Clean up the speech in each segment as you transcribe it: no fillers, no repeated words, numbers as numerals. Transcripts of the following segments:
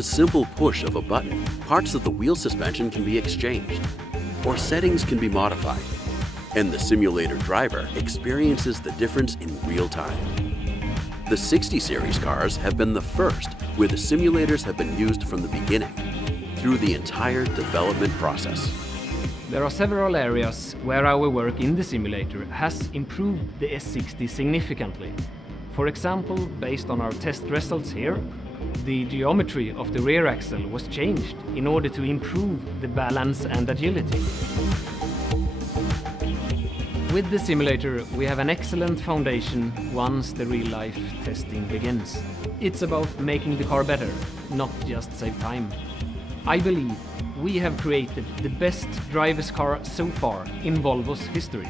the simple push of a button, parts of the wheel suspension can be exchanged, or settings can be modified, and the simulator driver experiences the difference in real time. The 60 series cars have been the first where the simulators have been used from the beginning, through the entire development process. There are several areas where our work in the simulator has improved the S60 significantly. For example, based on our test results here, the geometry of the rear axle was changed in order to improve the balance and agility. With the simulator, we have an excellent foundation once the real-life testing begins. It's about making the car better, not just save time. I believe we have created the best driver's car so far in Volvo's history.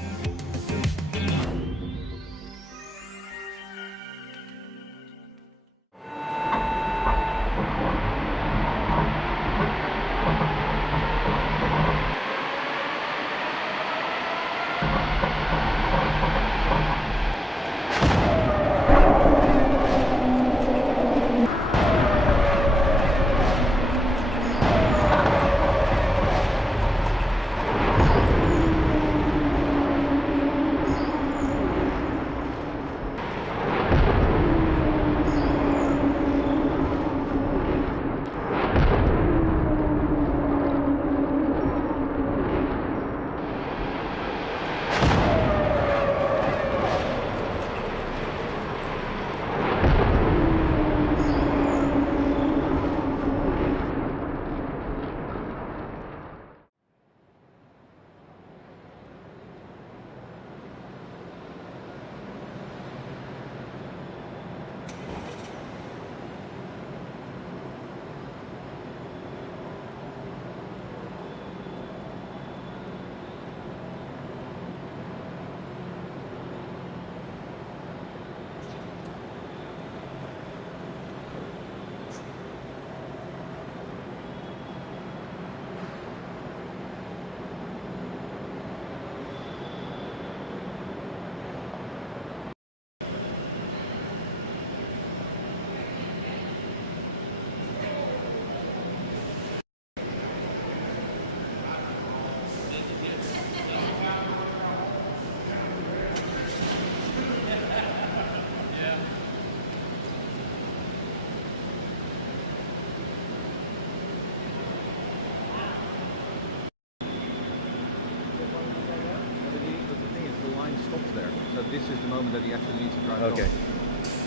Stops there, so this is the moment that he actually needs to drive it on.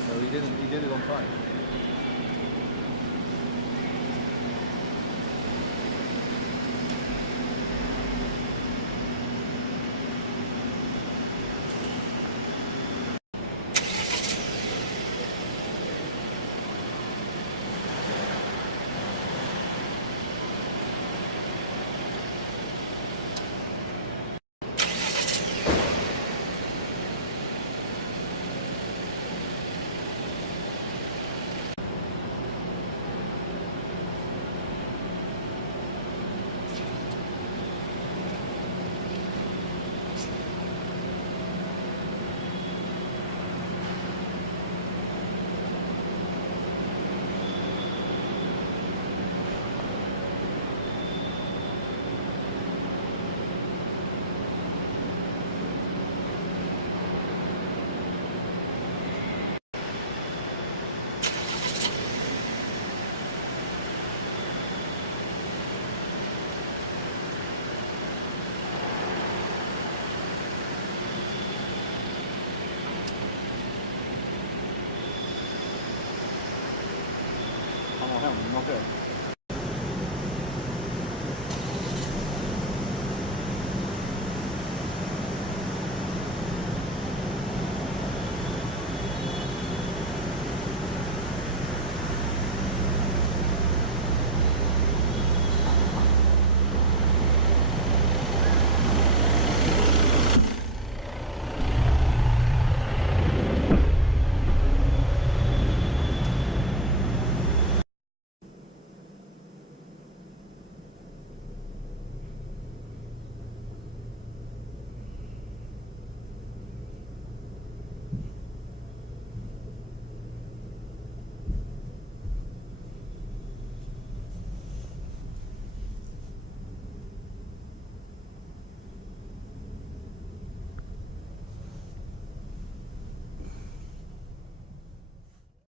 So he did it on time. Han har hem, man